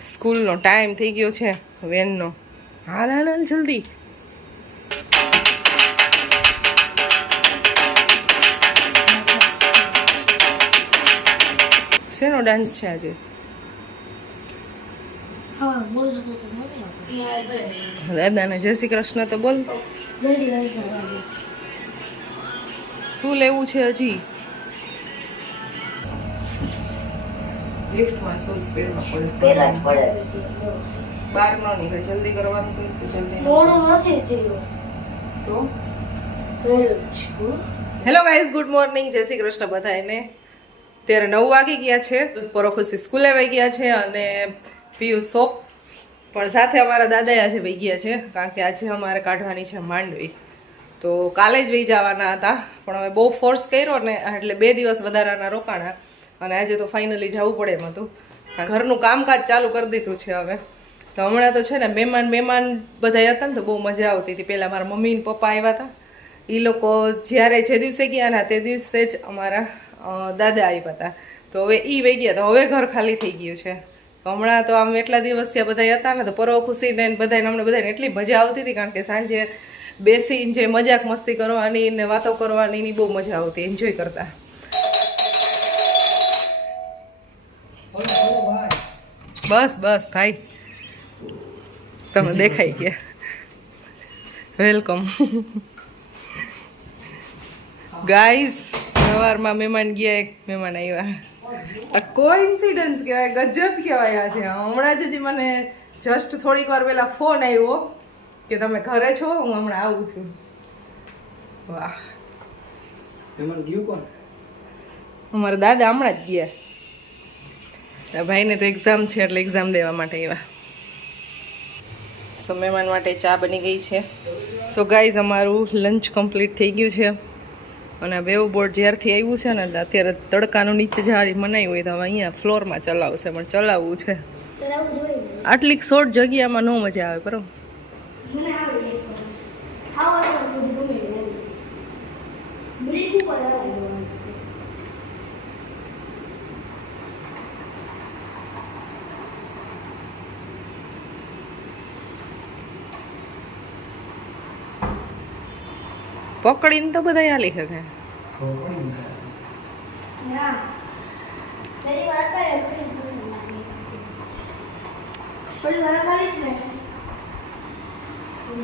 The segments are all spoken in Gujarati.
સ્કૂલનો ટાઈમ થઈ ગયો છે વેનનો. હાલ હાલ હાલ જલ્દી. શેનો ડાન્સ છે આજે? દાદાને જય શ્રી કૃષ્ણ તો બોલ. શું લેવું છે હજી? ગિફ્ટમાં શૂઝ પહેરવા પડે પહેરવા જ પડે પછી. બહાર ન નીકળે જલ્દી કરવાનું કઈ તો જલ્દી. મોડું નથી થયું. તો. હેલો ગાઈઝ ગુડ મોર્નિંગ જય શ્રી કૃષ્ણ બધાને ત્યારે નવ વાગી ગયા છે પરોખુશી સ્કૂલે વહી ગયા છે અને પીયુ સોપ પણ સાથે અમારા દાદા આજે વહી ગયા છે કારણ કે આજે અમારે કાઢવાની છે માંડવી. તો કાલે જ વહી જવાના હતા પણ હવે બહુ ફોર્સ કર્યો ને એટલે બે દિવસ વધારાના રોકાણા. અને આજે તો ફાઇનલી જવું પડે એમ હતું. ઘરનું કામકાજ ચાલુ કરી દીધું છે હવે. તો હમણાં તો છે ને મહેમાન મહેમાન બધા હતા ને તો બહુ મજા આવતી હતી. પહેલાં મારા મમ્મી પપ્પા આવ્યા હતા. એ લોકો જ્યારે જે દિવસે ગયા ને તે દિવસે જ અમારા દાદા આવ્યા હતા. તો હવે એ વહી ગયા. તો હવે ઘર ખાલી થઈ ગયું છે. તો હમણાં તો આમ એટલા દિવસ ત્યાં બધા હતા ને તો પરો ખુશીને બધાને અમને બધાને એટલી મજા આવતી હતી કારણ કે સાંજે બેસીને જે મજાક મસ્તી કરવાની ને વાતો કરવાની એની બહુ મજા આવતી. એન્જોય કરતા. બસ બસ ભાઈ. તમે દેખાઈ ગયા. વેલકમ ગાઈઝ સવારમાં મહેમાન ગયા એક મહેમાન આવ્યા. આ કોઇન્સિડન્સ કહેવાય ગજબ કહેવાય આજે. હમણાં જ મને જસ્ટ થોડીક વાર પહેલાં ફોન આવ્યો કે તમે ઘરે છો? હું હમણાં આવું છું. વાહ. મહેમાન ગયું કોણ? અમારા દાદા હમણાં જ ગયા. ભાઈને તો એક્ઝામ છે એટલે એક્ઝામ દેવા માટે એવા. સો મહેમાન માટે ચા બની ગઈ છે. સો ગાઈઝ અમારું લંચ કમ્પ્લીટ થઈ ગયું છે. અને વેવ બોર્ડ જ્યારથી આવ્યું છે ને અત્યારે તડકાનું નીચે જાળી મનાવી હોય તો હવે અહીંયા ફ્લોરમાં ચલાવશે પણ ચલાવવું છે. આટલી શોર્ટ જગ્યામાં ન મજા આવે બરાબર? મને આવડે એક વરસ. આવા તો બધું ગમે ને. બ્રેક ઉપર આવે પકડીને તો બધા હાલી શકે. થોડી વાર કરીશ ને.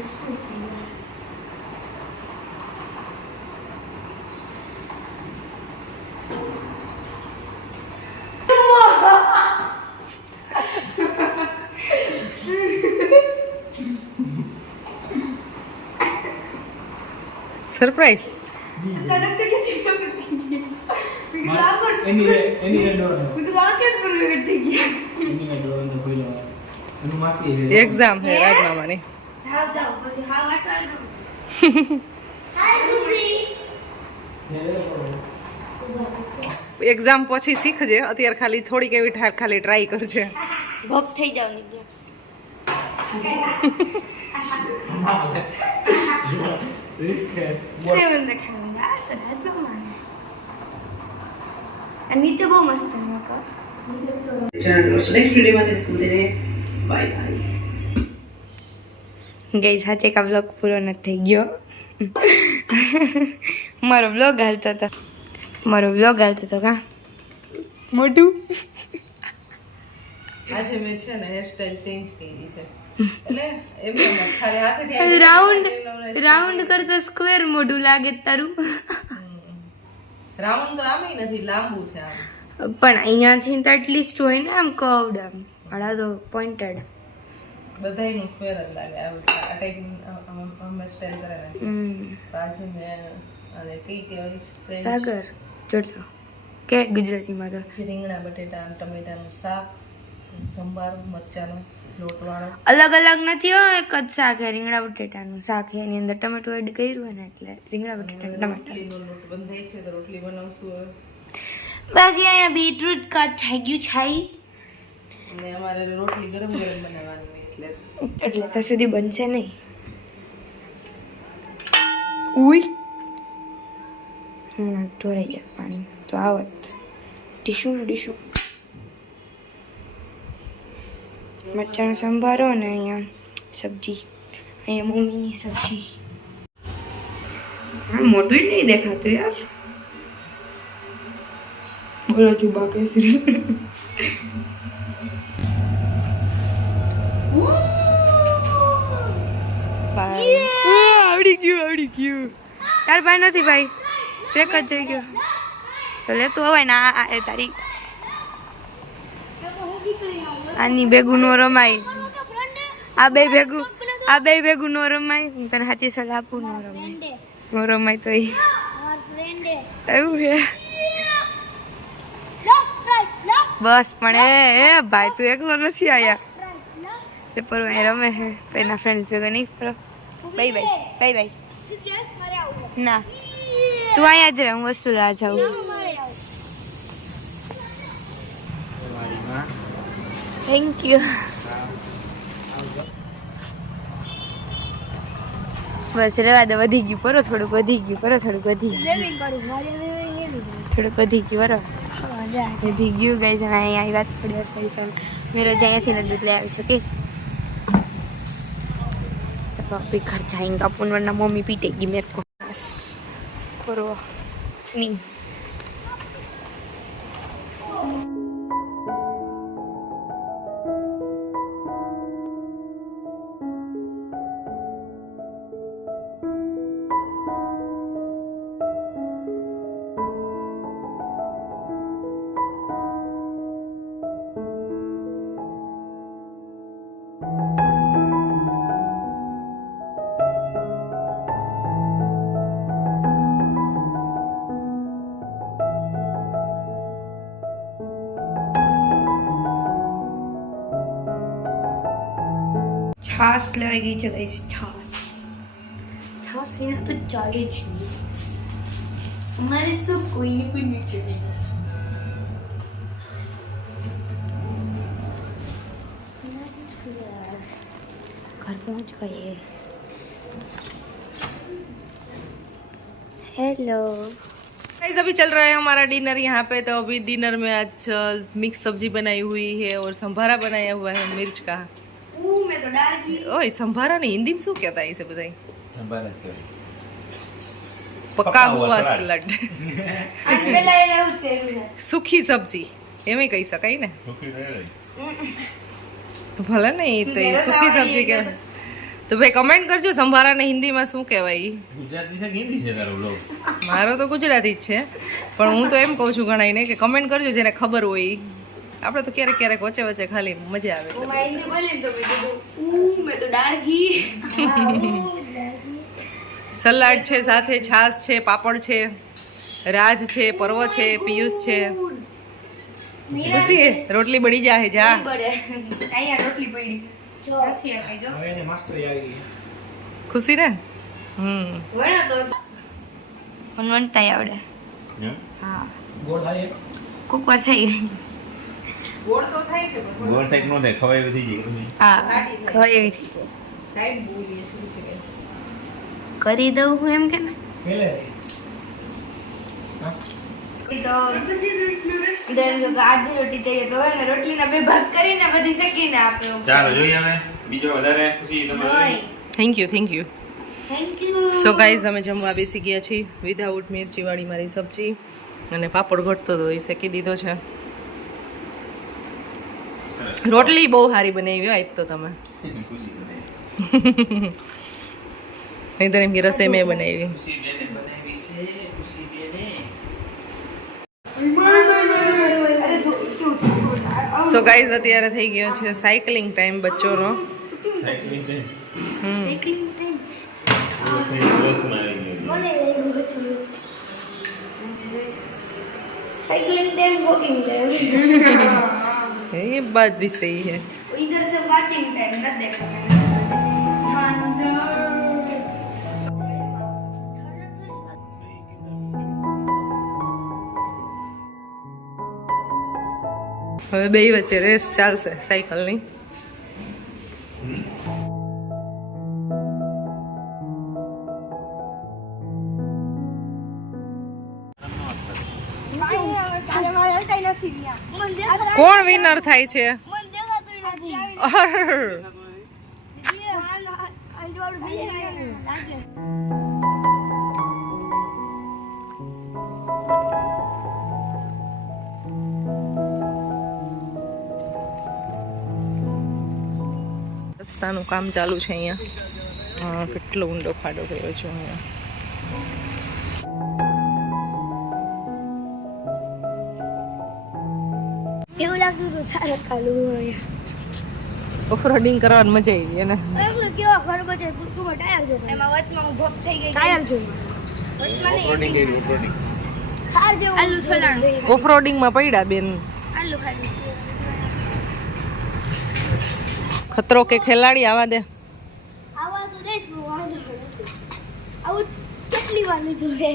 સ્કૂલ થઈ સરપ્રાઈઝ એની રે- એની રે ડોર એની રે ડોર અંદર કોઈ લો એની માસી છે. એક્ઝામ રાજમામાની હા વાટવા હાય ખુશી ને રે પડો. એક્ઝામ પછી શીખજે અત્યારે ખાલી થોડીક એવી ખાલી ટ્રાય કરજે. ભગ થઈ જાવ નીચે બહુ મસ્ત નેક્સ્ટ વિડીયોમાં બાય બાય ગઈ સાચે કા બ્લોગ પૂરો નથી થઈ ગયો મારો બ્લોગ હાલતો હતો મારો બ્લોગ હાલતો હતો કા મોટું આજે મેં છે ને હેરસ્ટાઈલ ચેન્જ કરી છે રાઉન્ડ રાઉન્ડ કરતા સ્ક્વેર મોઢું લાગે તારું. રાઉન્ડ તો આમ નથી લાંબુ છે પણ અહીંયાથી તો એટલીસ્ટ હોય ને આમ કર્વડ આમ. આડા તો પોઈન્ટેડ બધાયનું સ્ક્વેર જ લાગે. આ આ અમે સ્ટાઈલ કરે ને. પાછી મેં અને કઈ કહેવાય? સાગર ચોટલો કે ગુજરાતીમાં તો? રીંગણા બટેટા ટમેટાનું શાક સંભાર મરચાનો. અલગ અલગ નથી હો એક જ શાક હે રીંગણા બટેટાનું શાક હે એની અંદર ટમેટું એડ કર્યું હોય ને એટલે રીંગણા બટેટા ટમેટા. બાકી અહીંયા બીટરૂટ કટ થઈ ગયું છે અને અમારે રોટલી ગરમ ગરમ બનાવવાની એટલે. એટલે તો સુધી બનશે નહીં. ઉઈ. હમણાં ઢોરાઈ જાય પાણી. તો આવત. ટીશું ને ટીશ્યુ મરચાંનો સંભારો અને અહીંયા સબ્જી અહીંયા મમ્મીની સબ્જી હા મોટું જ નહીં દેખાતું યાર બોલો જુબા કેસરી આવડી ગયું આવડી ગયું તાર ભાઈ નથી ભાઈ ફેક જ રહી ગયો તો લેતું હોય ને આ આ એ તારી આની ભેગું નો રમાય. આ બે ભેગું આ બે ભેગું નો રમાય. હું તને સાચી સલાહ આપું નો રમાય. નો રમાય તો એ. એવું છે? બસ પણ એ એ ભાઈ તું એકલો નથી આયા. તે પર અહીં રમે છે. એના ફ્રેન્ડ્સ ભેગો નહીં કરો બાય બાય બાય બાય ના. તું અહીંયા જ રહે હું વસ્તુ લેવા જાઉં. થેન્ક યુ બસ રેવા દે વધી ગયું. પરો થોડુંક વધી ગયું પરો થોડુંક વધી ગયું. થોડુંક વધી ગયું પરો વધી ગયું ગઈ છે અહીંયા આવી વાત થોડી વાર કરી તો મેં રોજ અહીંયાથી નથી લઈ આવી શકે તો પપ્પી ઘર જાય પૂનવરના મમ્મી પીટે ગઈ મેં કો કરો નહીં છાસ લેવાઈ ગઈ છે ગાઈસ છાસ છાસ વિના તો ચાલે જ નહીં અમારે શું કોઈને પણ નહીં ચડે घर पहुंच गए हेलो गाइस अभी चल रहा है हमारा डिनर यहाँ पे तो अभी डिनर में आज मिक्स सब्जी बनाई हुई है और संभारा बनाया हुआ है मिर्च का ऊ मैं तो डाल गई ओए संभारा नहीं हिंदी में શું કહેતા હશે બધાય સંભાર જ કહેવાય. પક્કા પક્કા હુઆ હુઆ સલાડ આ પેલા એને એવું તેરું છે સૂકી સબ્જી એમ કહી શકાય ને સૂકી કહેવાય. ભલે ને એ તો એ સૂકી સબ્જી કહેવાય તો ભાઈ કમેન્ટ કરજો સંભારાને હિન્દીમાં શું કહેવાય ઈ. ગુજરાતી છે કે હિન્દી છે તારો બ્લોગ મારો તો ગુજરાતી જ છે પણ હું તો એમ કહું છું ઘણાઈને કે કમેન્ટ કરજો જેને ખબર હોય ઈ. આપણે તો ક્યારેક ક્યારેક વચ્ચે વચ્ચે ખાલી મજા આવે સલાડ છે સાથે છાસ છે પાપડ છે રાજ છે પર્વ છે પિયુષ છે. ખુશી રોટલી બળી જાહે જા. રોટલી પડી. જો. નથી ખુશી ને? હમ. વણા આવડે. હા? ગોળ કોક વાર થઈ ગઈ ગોળ તો થાય છે પણ ગોળ ટાઈપ નો થાય ખવાય વધી જાય હા ખવાય વધી જાય સાહેબ બોલીએ શું છે? કરી દઉં હું એમ કે ને? તો આધી રોટી જોઈએ તો હોય ને કરીને બધી શેકીને આપે. Thank you thank you so guys અમે જમવા બેસી ગયા છીએ. વિધાઉટ મિરચીવાળી મારી સબ્જી. અને પાપડ ઘટતો હતો એ શેકી દીધો છે. રોટલી બહુ સારી બનાવી હોય તો તમે. નહીં તો એમ કે રસોઈ મેં બનાવી? સો ગાઈઝ અત્યારે થઈ ગયો છે સાયકલિંગ ટાઈમ બચ્ચોનો સાયકલિંગ ટાઈમ વોકિંગ time. બસમાં આવી ગયો છે. साइकिलिंग टाइम वॉकिंग टाइम ये बात भी सही है इधर से watching time ना देखो मैंने હવે બે વચ્ચે રેસ ચાલશે સાયકલની વિનર થાય છે. રસ્તાનું કામ ચાલુ છે અહીંયા. કેટલો ઊંડો ખાડો કર્યો છે અહીંયા. ઓફરોડિંગ કરવાની મજા આવી એને. એમને કેવા ઘર છે કુટુંબ ટાયર જો એમાં વચમાં હું ભોગ થઈ ગઈ ટાયર જો ઓફરોડિંગ એ ઓફરોડિંગ થાર જેવું આલુ છોલાણું. ઓફરોડિંગમાં પડ્યા બેન. આલુ ખાલી. ખતરો કે ખેલાડી આવા દે. આવા તો દેશમાં આવું કેટલી વાર લીધું છે?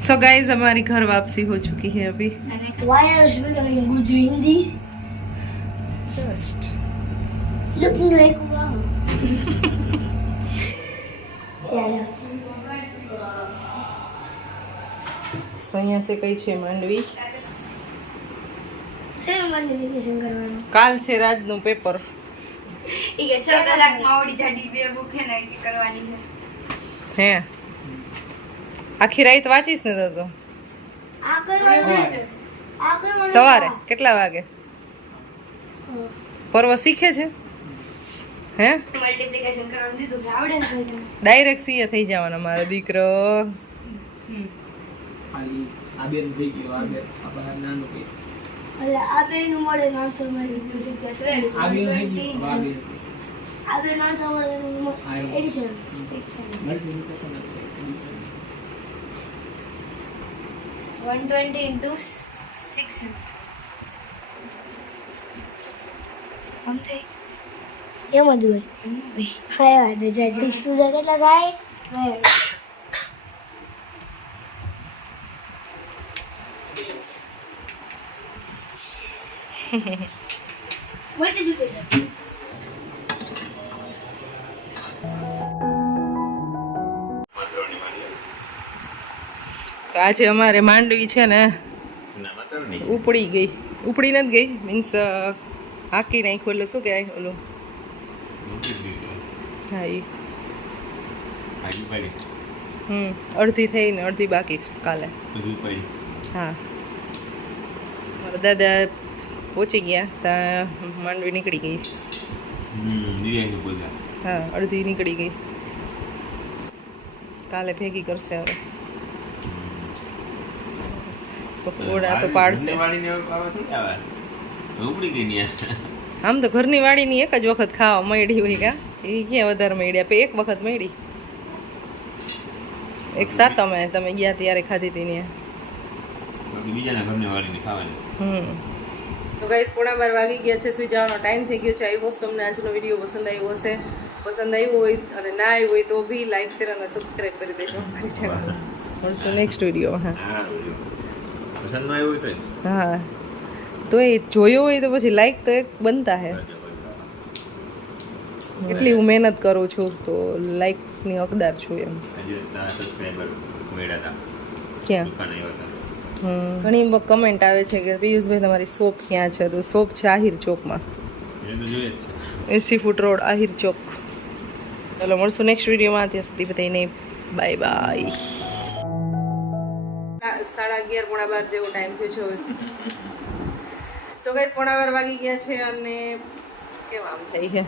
सो गाइस हमारी घर वापसी हो चुकी है अभी wires with a good Hindi just looking like wow चलो સો અહીંયા से કઈ છે માંડવી સેમ મને વેકેશન કરવાનું કાલ છે રાજનું પેપર ઈ કે છ કલાકમાં આવડી જાડી બે બુક હે ને એ કરવાની છે હે આખી રાત વાંચીશ ને તો સવારે. કેટલા વાગે? પર્વ શીખે છે? હે? ડાયરેક્ટ સીએ થઈ જવાનો મારો દીકરો. ખાલી આ બેન થઈ ગયો આ બેન આપણા નાનું કઈ એટલે આ બે નું મળે નાનસો મળી ગયું છે કે twelve. આ બેન થઈ ગયું આ બેન આ બે નાનસો મળે એનું આ એવું. એડિશન સેક્શન મલ્ટીપ્લિકેશન જ છે એડિશન 120 into 600 આમ થઈ એમ જ હોય હા એ વાત છે સિક્સ ટુ કેટલા થાય Twelve. Multiplication. માત્રોની આજે અમારે માંડવી છે ને ઉપડી ગઈ. ઉપડી નથી ગઈ મીન્સ હાકી નાખ્યું એટલે શું કહેવાય ઓલું? હા એ હમ, અડધી થઈ ને અડધી બાકી છે કાલે. હા. મારા દાદા પહોંચી ગયા ત્યાં માંડવી નીકળી ગઈ. હા, અડધી નીકળી ગઈ. કાલે ભેગી કરશે હવે. પકોડા તો પાડશે. આમ તો ઘરની વાડીની એક જ વખત ખાવા મળી હોય કા? એ ક્યાં વધારે મળ્યા પે એક વખત મળી? એક સાત અમે તમે ગયા ત્યારે ખાધી હતી ને બીજાના ઘરને વાળીને ખાવાની. હમ. તો ગાઈસ પોણા બાર વાગી ગયા છે સુઈ જવાનો ટાઈમ થઈ ગયો છે. આઈ હોપ તમને આજનો વીડિયો પસંદ આવ્યો હશે. પસંદ આવ્યો હોય અને ના આવ્યો હોય તો બી લાઈક શેર અને સબસ્ક્રાઈબ કરી દેજો. મળશું નેક્સ્ટ વિડીયોમાં હા. હા પસંદ આવ્યું હોય તો હા. તો એ જોયો હોય તો પછી લાઈક તો એક બનતા હે. એટલી હું મહેનત કરું છું તો લાઈકની હકદાર છું એમ. ક્યાં? ઘણી કમેન્ટ આવે છે કે પિયુષભાઈ તમારી શોપ ક્યાં છે? તો શોપ છે આહિર ચોકમાં એસી ફૂટ રોડ આહિર ચોક. ચાલો મળશું નેક્સ્ટ વિડીયોમાં ત્યાં સુધી બધાને બાય બાય સાડા અગિયાર, પોણા બાર જેવો ટાઈમ થયો છે હવે. સો ગાઈસ પોણા બાર વાગી ગયા છે અને કેમ આમ થઈ છે